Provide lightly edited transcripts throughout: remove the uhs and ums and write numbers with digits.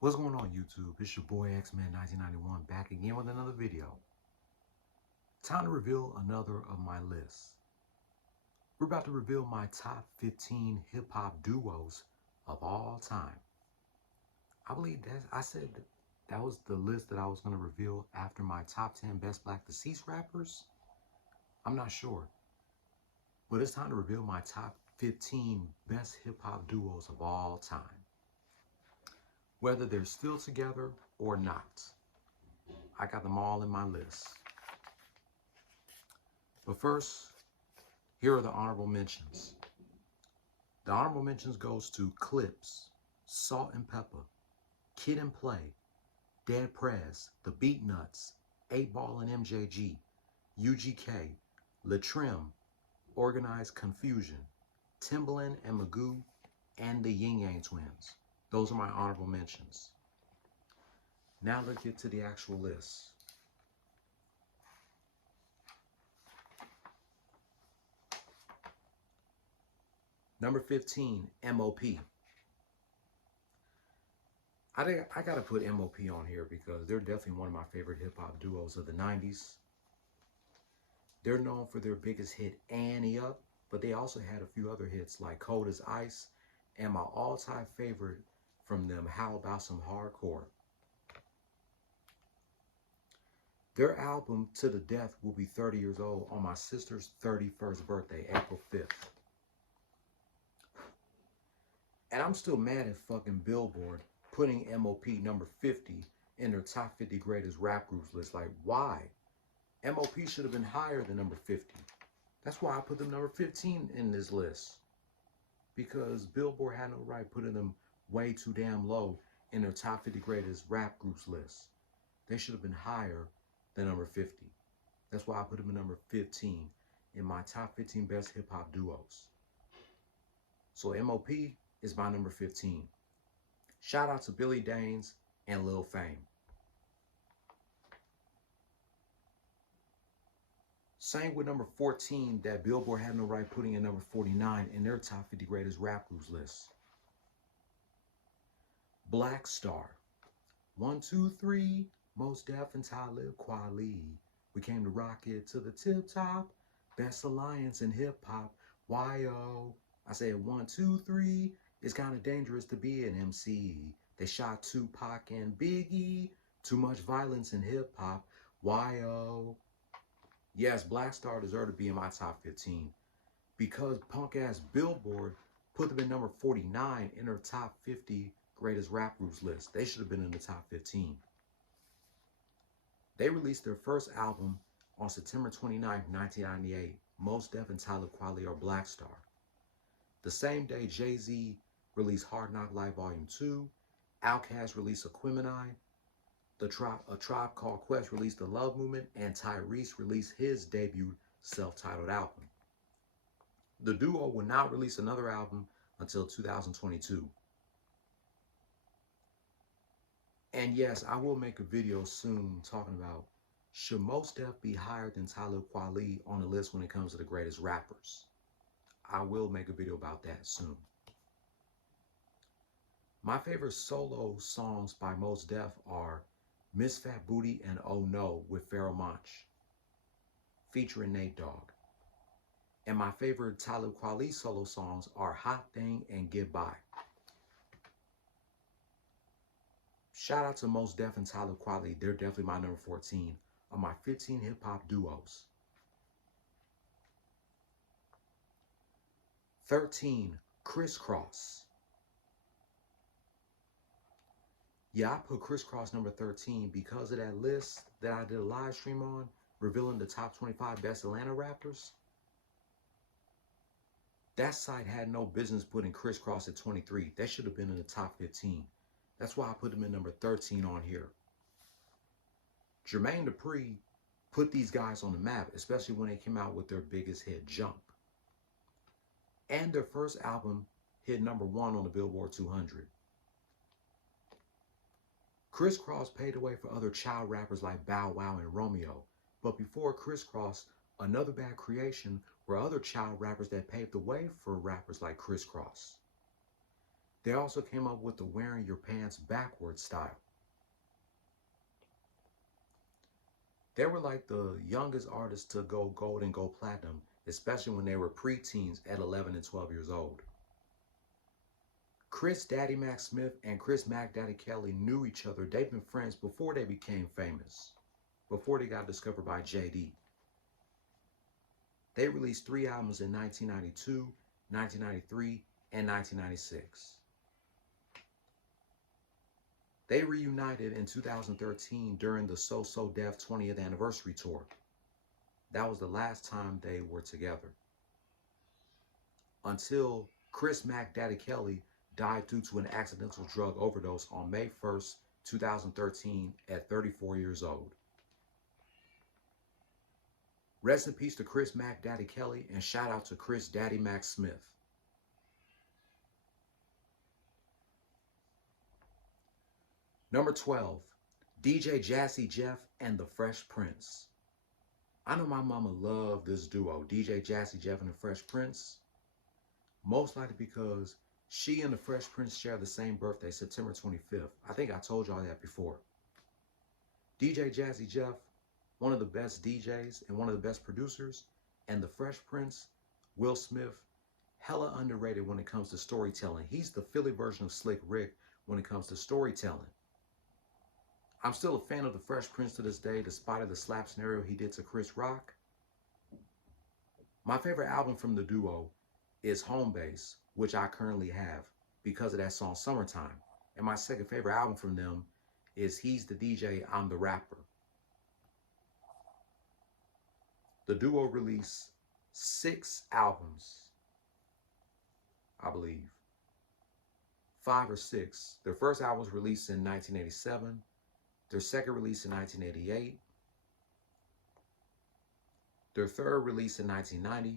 What's going on, YouTube? It's your boy X-Man 1991 back again with another video. Time to reveal another of my lists. We're about to reveal my top 15 hip-hop duos of all time. I believe I said that was the list that I was going to reveal after my top 10 best black deceased rappers. I'm not sure, but it's time to reveal my top 15 best hip-hop duos of all time. Whether they're still together or not, I got them all in my list. But first, here are the honorable mentions. The honorable mentions goes to Clips, Salt and Pepper, Kid and Play, Dead Prez, The Beatnuts, 8 Ball and MJG, UGK, Latrim, Organized Confusion, Timbaland and Magoo, and the Ying Yang Twins. Those are my honorable mentions. Now let's get to the actual list. Number 15, M.O.P. I gotta put M.O.P. on here because they're definitely one of my favorite hip-hop duos of the 90s. They're known for their biggest hit, Annie Up, but they also had a few other hits like Cold as Ice, and my all-time favorite from them, How About Some Hardcore. Their album, To the Death, will be 30 years old on my sister's 31st birthday, April 5th. And I'm still mad at fucking Billboard putting M.O.P. number 50 in their top 50 greatest rap groups list. Like, why? M.O.P. should have been higher than number 50. That's why I put them number 15 in this list. Because Billboard had no right putting them way too damn low in their top 50 greatest rap groups list. They should have been higher than number 50. That's why I put them in number 15 in my top 15 best hip-hop duos. So M.O.P. is my number 15. Shout out to Billy Danes and Lil Fame. Same with number 14 that Billboard had no right putting in number 49 in their top 50 greatest rap groups list. Black Star. 1, 2, 3, Mos Def and Talib Kweli. We came to rock it to the tip top. Best alliance in hip hop. Y.O. I said 1, 2, 3. It's kind of dangerous to be an MC. They shot Tupac and Biggie. Too much violence in hip hop. Y.O. Yes, Black Star deserved to be in my top 15 because punk ass Billboard put them in number 49 in their top 50 greatest rap groups list. They should have been in the top 15. They released their first album on September 29, 1998. Mos Def and Talib Kweli are Black Star. The same day, Jay-Z released Hard Knock Life Volume 2, Outkast released Aquemini, A Tribe Called Quest released The Love Movement, and Tyrese released his debut self-titled album. The duo will not release another album until 2022. And yes, I will make a video soon talking about should Mos Def be higher than Talib Kweli on the list when it comes to the greatest rappers. I will make a video about that soon. My favorite solo songs by Mos Def are Miss Fat Booty and Oh No with Pharoah Monch, featuring Nate Dogg. And my favorite Talib Kweli solo songs are Hot Thing and Get By. Shout out to Mos Def and Talib Kweli. They're definitely my number 14 of my 15 hip-hop duos. 13, Kris Kross. Yeah, I put Kris Kross number 13 because of that list that I did a live stream on, revealing the top 25 best Atlanta rappers. That site had no business putting Kris Kross at 23. They should have been in the top 15. That's why I put them in number 13 on here. Jermaine Dupri put these guys on the map, especially when they came out with their biggest hit, Jump. And their first album hit number 1 on the Billboard 200. Kris Kross paved the way for other child rappers like Bow Wow and Romeo. But before Kris Kross, Another Bad Creation were other child rappers that paved the way for rappers like Kris Kross. They also came up with the wearing your pants backwards style. They were like the youngest artists to go gold and go platinum, especially when they were preteens at 11 and 12 years old. Chris Daddy Mac Smith and Chris Mac Daddy Kelly knew each other. They've been friends before they became famous, before they got discovered by JD. They released 3 albums in 1992, 1993, and 1996. They reunited in 2013 during the So So Def 20th anniversary tour. That was the last time they were together. Until Chris Mac Daddy Kelly died due to an accidental drug overdose on May 1st, 2013 at 34 years old. Rest in peace to Chris Mac Daddy Kelly, and shout out to Chris Daddy Mac Smith. Number 12, DJ Jazzy Jeff and the Fresh Prince. I know my mama loved this duo, DJ Jazzy Jeff and the Fresh Prince, most likely because she and the Fresh Prince share the same birthday, September 25th. I think I told y'all that before. DJ Jazzy Jeff, one of the best DJs and one of the best producers, and the Fresh Prince, Will Smith, hella underrated when it comes to storytelling. He's the Philly version of Slick Rick when it comes to storytelling. I'm still a fan of the Fresh Prince to this day, despite of the slap scenario he did to Chris Rock. My favorite album from the duo is Home Base, which I currently have because of that song Summertime. And my second favorite album from them is He's the DJ, I'm the Rapper. The duo released 6 albums, I believe. 5 or 6. Their first album was released in 1987. Their second release in 1988. Their third release in 1990.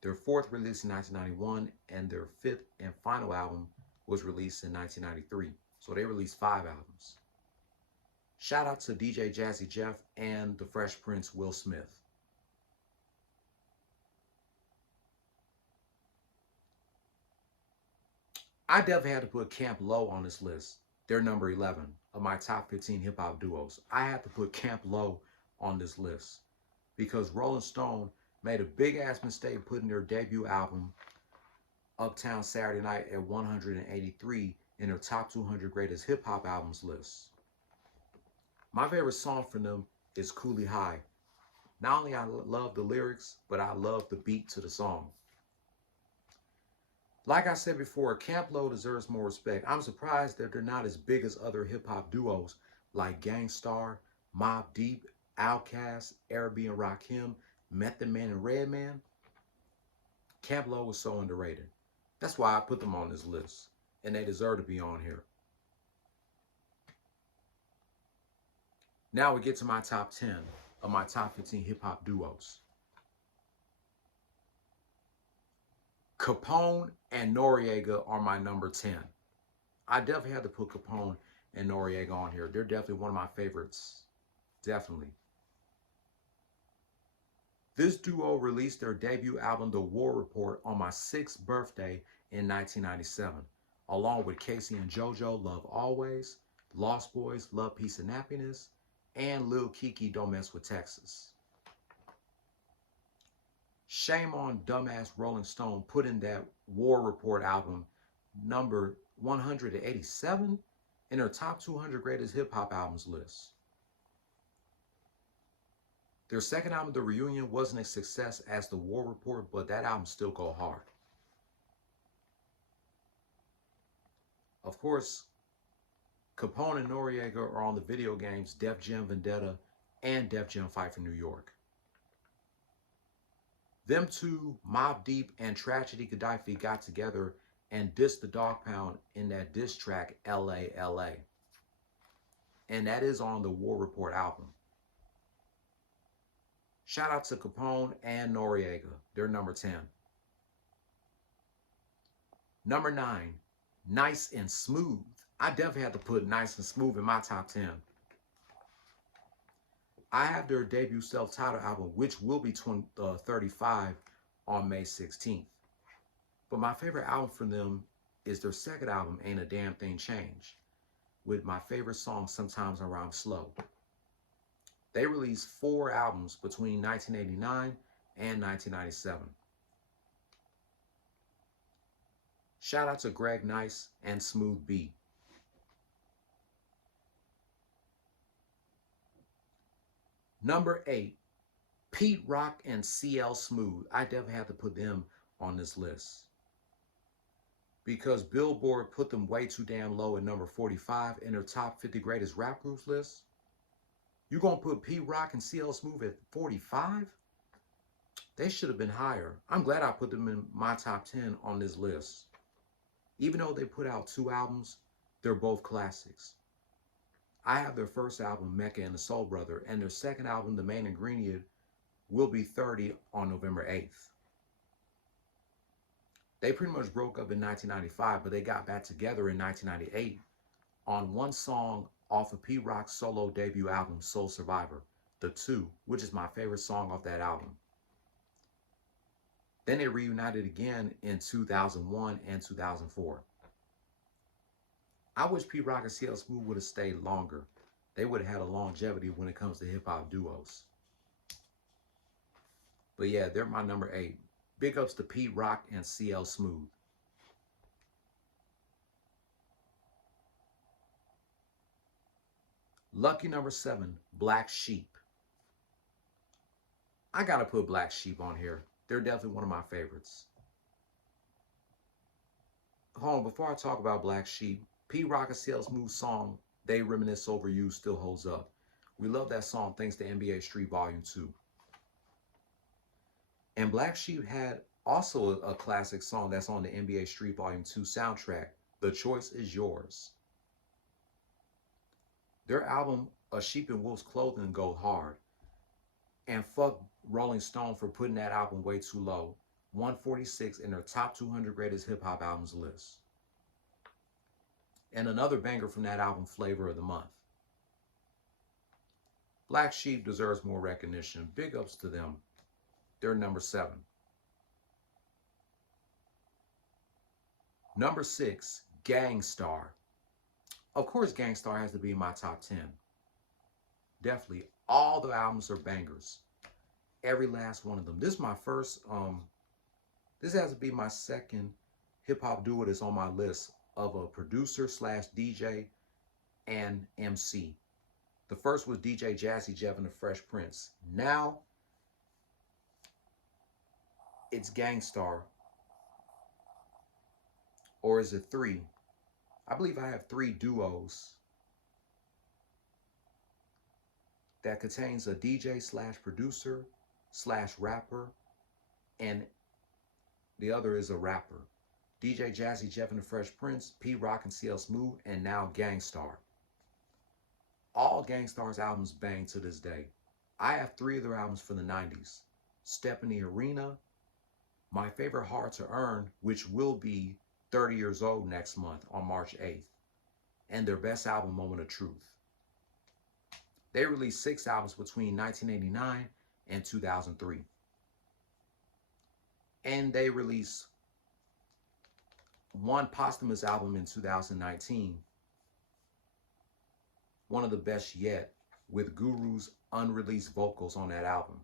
Their fourth release in 1991. And their fifth and final album was released in 1993. So they released 5 albums. Shout out to DJ Jazzy Jeff and the Fresh Prince, Will Smith. I definitely had to put Camp Lo on this list. They're number 11 of my top 15 hip-hop duos. I had to put Camp Lo on this list because Rolling Stone made a big-ass mistake putting their debut album, Uptown Saturday Night, at 183 in their top 200 greatest hip-hop albums list. My favorite song from them is Coolie High. Not only I love the lyrics, but I love the beat to the song. Like I said before, Camp Lo deserves more respect. I'm surprised that they're not as big as other hip-hop duos like Gang Starr, Mobb Deep, Outkast, Arabi and Rakim, Method Man and Redman. Camp Lo was so underrated. That's why I put them on this list, and they deserve to be on here. Now we get to my top 10 of my top 15 hip-hop duos. Capone and Noreaga are my number 10. I definitely had to put Capone and Noreaga on here. They're definitely one of my favorites. Definitely. This duo released their debut album, The War Report, on my 6th birthday in 1997, along with Casey and JoJo, Love Always, Lost Boys, Love, Peace, and Happiness, and Lil Keke, Don't Mess with Texas. Shame on dumbass Rolling Stone putting that War Report album number 187 in their top 200 greatest hip-hop albums list. Their second album, The Reunion, wasn't a success as The War Report, but that album still go hard. Of course, Capone and Noreaga are on the video games Def Jam Vendetta and Def Jam Fight for New York. Them two, Mobb Deep and Tragedy Gaddafi, got together and dissed the Dog Pound in that diss track, LA, LA. And that is on the War Report album. Shout out to Capone and Noreaga. They're number 10. Number 9, Nice and Smooth. I definitely had to put Nice and Smooth in my top 10. I have their debut self-titled album, which will be 35 on May 16th. But my favorite album from them is their second album, Ain't a Damn Thing Changed, with my favorite song, Sometimes I Rhyme Slow. They released 4 albums between 1989 and 1997. Shout out to Greg Nice and Smooth B. Number 8, Pete Rock and CL Smooth. I definitely have to put them on this list because Billboard put them way too damn low at number 45 in their top 50 greatest rap groups list. You gonna put Pete Rock and CL Smooth at 45? They should have been higher. I'm glad I put them in my top 10 on this list. Even though they put out 2 albums, they're both classics. I have their first album, Mecca and the Soul Brother, and their second album, The Main Ingredient, will be 30 on November 8th. They pretty much broke up in 1995, but they got back together in 1998 on one song off of Pete Rock's solo debut album, Soul Survivor, The Two, which is my favorite song off that album. Then they reunited again in 2001 and 2004. I wish Pete Rock and CL Smooth would have stayed longer. They would have had a longevity when it comes to hip-hop duos. But yeah, they're my number 8. Big ups to Pete Rock and CL Smooth. Lucky number 7, Black Sheep. I gotta put Black Sheep on here. They're definitely one of my favorites. Hold on, before I talk about Black Sheep, Pete Rock and CL Smooth song, They Reminisce Over You, still holds up. We love that song thanks to NBA Street Volume 2. And Black Sheep had also a classic song that's on the NBA Street Volume 2 soundtrack, The Choice Is Yours. Their album, A Sheep in Wolf's Clothing, go hard. And fuck Rolling Stone for putting that album way too low. 146 in their top 200 greatest hip-hop albums list. And another banger from that album, Flavor of the Month. Black Sheep deserves more recognition. Big ups to them. They're number 7. Number 6, Gang Starr. Of course, Gang Starr has to be in my top 10. Definitely. All the albums are bangers. Every last one of them. This is my first, this has to be my second hip-hop duo that's on my list of a producer / DJ and MC. The first was DJ Jazzy Jeff and the Fresh Prince. Now, it's Gang Starr. Or is it 3? I believe I have 3 duos that contains a DJ / producer / rapper, and the other is a rapper. DJ Jazzy Jeff and the Fresh Prince, Pete Rock and CL Smooth, and now Gang Starr. All Gang Starr's albums bang to this day. I have 3 of their albums from the 90s. Step in the Arena, my favorite Hard to Earn, which will be 30 years old next month on March 8th, and their best album, Moment of Truth. They released 6 albums between 1989 and 2003. And they released 1 posthumous album in 2019, one of the best yet, with Guru's unreleased vocals on that album.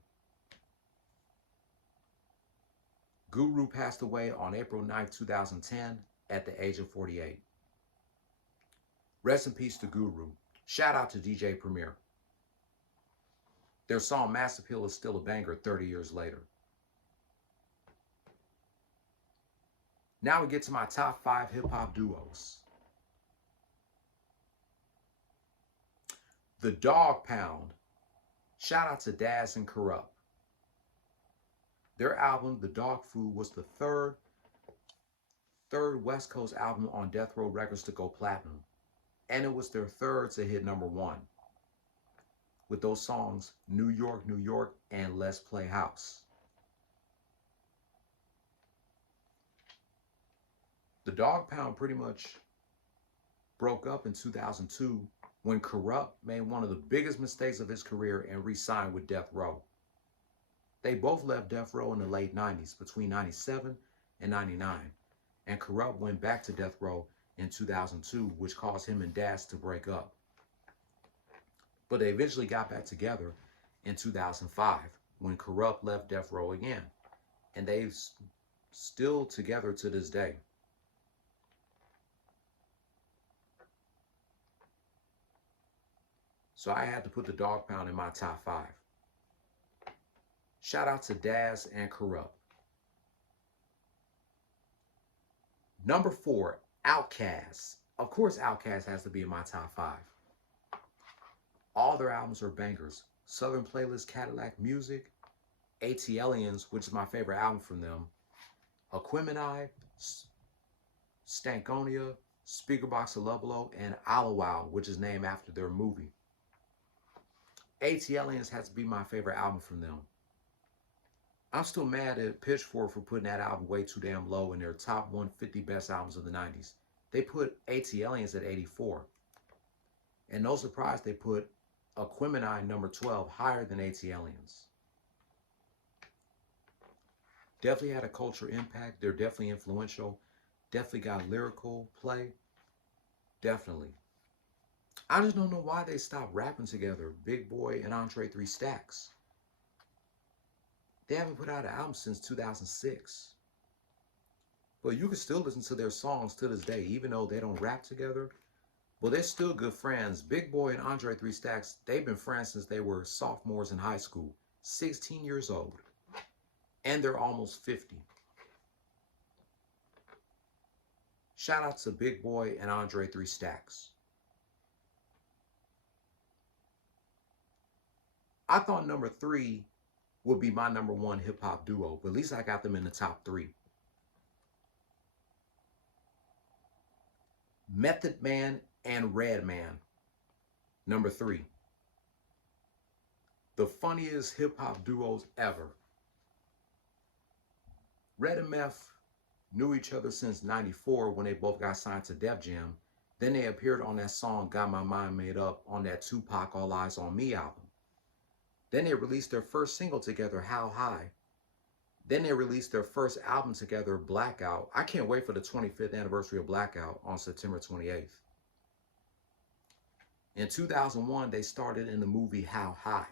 Guru passed away on April 9, 2010 at the age of 48. Rest in peace to Guru. Shout out to DJ Premier. Their song Mass Appeal is still a banger 30 years later. Now we get to my top 5 hip-hop duos. The Dog Pound. Shout out to Daz and Corrupt. Their album, The Dog Food, was the third West Coast album on Death Row Records to go platinum. And it was their third to hit number 1. With those songs, New York, New York, and Let's Play House. The Dog Pound pretty much broke up in 2002 when Corrupt made one of the biggest mistakes of his career and re-signed with Death Row. They both left Death Row in the late 90s, between 97 and 99. and Corrupt went back to Death Row in 2002, which caused him and Das to break up. But they eventually got back together in 2005 when Corrupt left Death Row again. And they've still together to this day. So I had to put the Dogg Pound in my top 5. Shout out to Das and Corrupt. Number 4, Outkast. Of course, Outkast has to be in my top 5. All their albums are bangers. Southern Playlist, Cadillac Music, ATLiens, which is my favorite album from them, Aquemini, Stankonia, Speakerboxxx of Love, and Alawao, which is named after their movie. ATLiens has to be my favorite album from them. I'm still mad at Pitchfork for putting that album way too damn low in their top 150 best albums of the 90s. They put ATLiens at 84. And no surprise they put Aquemini number 12 higher than ATLiens. Definitely had a culture impact. They're definitely influential. Definitely got lyrical play. Definitely. I just don't know why they stopped rapping together, Big Boi and Andre 3 Stacks. They haven't put out an album since 2006. But you can still listen to their songs to this day, even though they don't rap together. Well, they're still good friends. Big Boi and Andre 3 Stacks, they've been friends since they were sophomores in high school, 16 years old. And they're almost 50. Shout out to Big Boi and Andre 3 Stacks. I thought number 3 would be my number 1 hip-hop duo, but at least I got them in the top 3. Method Man and Redman, number 3. The funniest hip-hop duos ever. Red and Meth knew each other since '94 when they both got signed to Def Jam. Then they appeared on that song Got My Mind Made Up on that Tupac All Eyes on Me album. Then they released their first single together, How High. Then they released their first album together, Blackout. I can't wait for the 25th anniversary of Blackout on September 28th. In 2001, they started in the movie How High.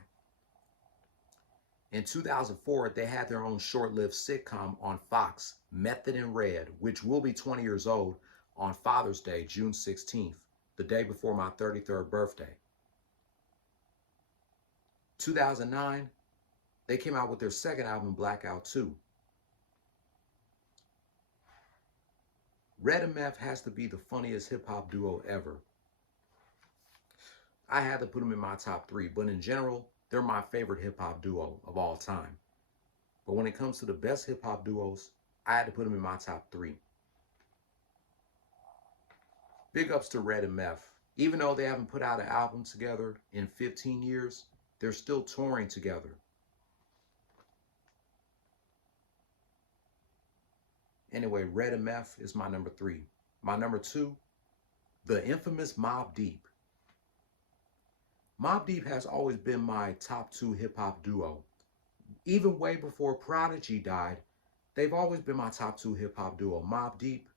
In 2004, they had their own short-lived sitcom on Fox, Method and Red, which will be 20 years old on Father's Day, June 16th, the day before my 33rd birthday. 2009, they came out with their second album, Blackout 2. Red and Meth has to be the funniest hip-hop duo ever. I had to put them in my top 3, but in general, they're my favorite hip-hop duo of all time. But when it comes to the best hip-hop duos, I had to put them in my top 3. Big ups to Red and Meth. Even though they haven't put out an album together in 15 years, they're still touring together. Anyway, Red and Meth is my number 3. My number 2, the infamous Mobb Deep. Mobb Deep has always been my top 2 hip-hop duo. Even way before Prodigy died, they've always been my top 2 hip-hop duo. Mobb Deep,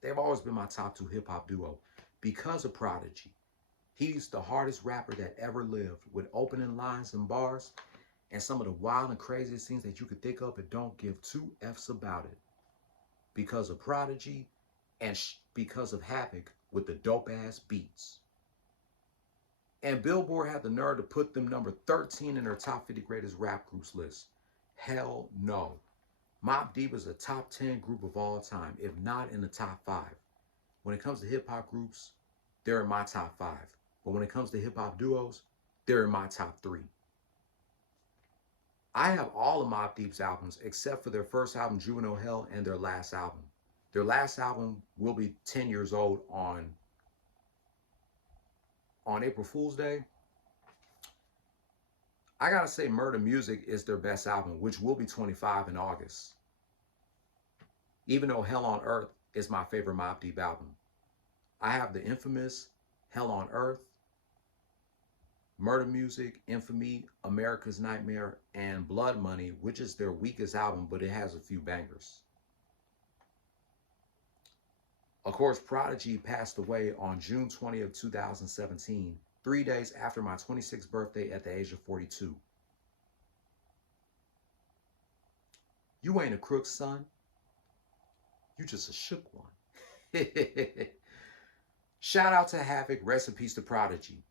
they've always been my top 2 hip-hop duo because of Prodigy. He's the hardest rapper that ever lived, with opening lines and bars and some of the wild and craziest things that you could think of, and don't give 2 F's about it. Because of Prodigy and because of Havoc with the dope-ass beats. And Billboard had the nerve to put them number 13 in their top 50 greatest rap groups list. Hell no. Mobb Deep is a top 10 group of all time, if not in the top 5. When it comes to hip-hop groups, they're in my top 5. But when it comes to hip-hop duos, they're in my top 3. I have all of Mobb Deep's albums except for their first album, Juvenile Hell, and their last album. Their last album will be 10 years old on April Fool's Day. I gotta say Murder Music is their best album, which will be 25 in August. Even though Hell on Earth is my favorite Mobb Deep album. I have the infamous Hell on Earth, Murder Music, Infamy, America's Nightmare, and Blood Money, which is their weakest album, but it has a few bangers. Of course, Prodigy passed away on June 20th, 2017, 3 days after my 26th birthday at the age of 42. You ain't a crook, son. You just a shook one. Shout out to Havoc, rest in peace to Prodigy.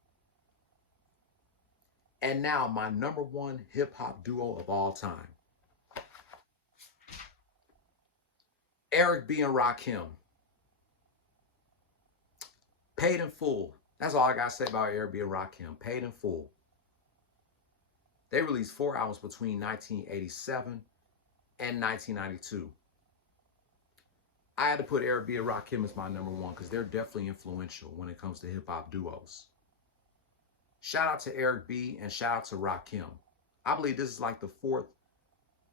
And now my number one hip hop duo of all time. Eric B and Rakim. Paid in full. That's all I got to say about Eric B and Rakim. Paid in full. They released 4 albums between 1987 and 1992. I had to put Eric B and Rakim as my number one because they're definitely influential when it comes to hip-hop duos. Shout out to Eric B and shout out to Rakim. I believe this is like the 4th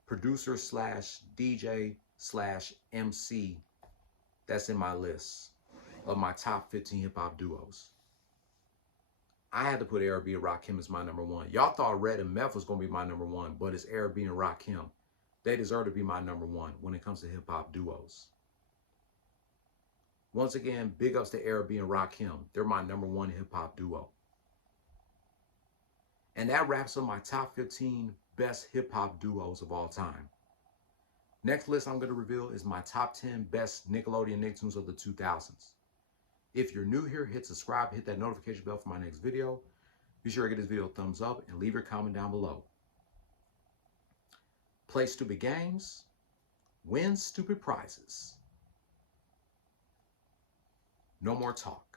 producer slash DJ slash MC that's in my list of my top 15 hip-hop duos. I had to put Eric B and Rakim as my number one. Y'all thought Red and Meth was going to be my number one, but it's Eric B and Rakim. They deserve to be my number one when it comes to hip-hop duos. Once again, big ups to Eric B and Rakim. They're my number one hip-hop duo. And that wraps up my top 15 best hip-hop duos of all time. Next list I'm going to reveal is my top 10 best Nickelodeon Nicktoons of the 2000s. If you're new here, hit subscribe, hit that notification bell for my next video. Be sure to give this video a thumbs up and leave your comment down below. Play stupid games, win stupid prizes. No more talk.